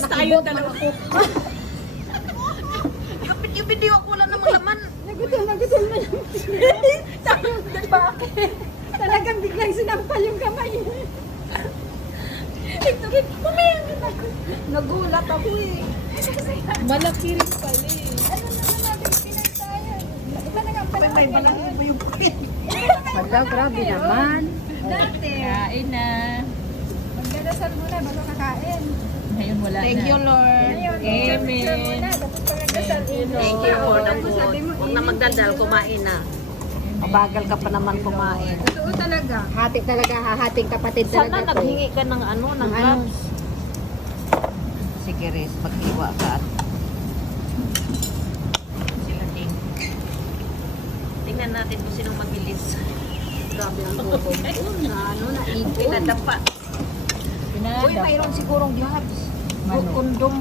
Pares tayo dalawa. Yung video ko lang namang laman. Nagutom na lang. Bakit? Talagang biglang sinampal yung kamay. Kumayan din ako. Nagulat ako eh. Malaki rin pala eh. Ano naman natin pinagsayan? Iba na nga pala. May malaki pa yung puwit. Hala, grabe naman. Dati. Kain na. Magdadasal muna bago kakain. Ngayon wala Thank na. you, Lord. Ngayon, Amen. magdadasal muna. Dapat magdadasal. Thank you for the food. Huwag na magdadal, kumain na. Mabagal ka pa naman kumain. Totoo talaga. Hati talaga, hahating kapatid Sana talaga. naghingi ka ng ano, ng Ng ano? gloves. Sige, Riz, maghiwa ka. Sila din. Tingnan natin kung sinong mabilis. Grabe ang gutom. Na ano, naipon. Pinadapa. Uy, Pinadapa. mayroon sigurong gloves. Ano? Kondom.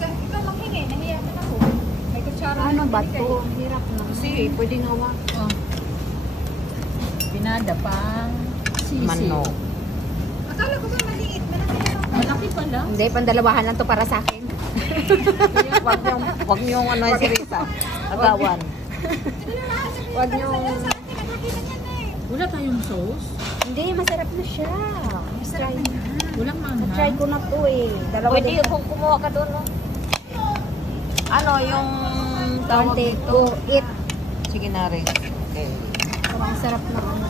Ikaw manghingi, nahiya ka na po. May kutsara. Ano ba to? Hirap na. Kasi pwede nga wa. Oh. Pinadapang sisi. Manok. Akala ko ba maliit? Malaki na lang. Malaki pala. Hindi, pandalawahan lang to para sa akin. Wag niyong ano si Rita. Agawan. Huwag nyo. Wala tayong sauce. Hindi, masarap na siya. Try. Walang manghang. Try ko na to eh. Dalawa Pwede din. kung kumuha ka doon, no? Ano, yung tawag Tawag dito? to eat. Sige na rin. Okay. Parang sarap na ano.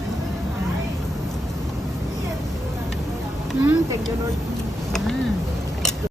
Thank you Lord.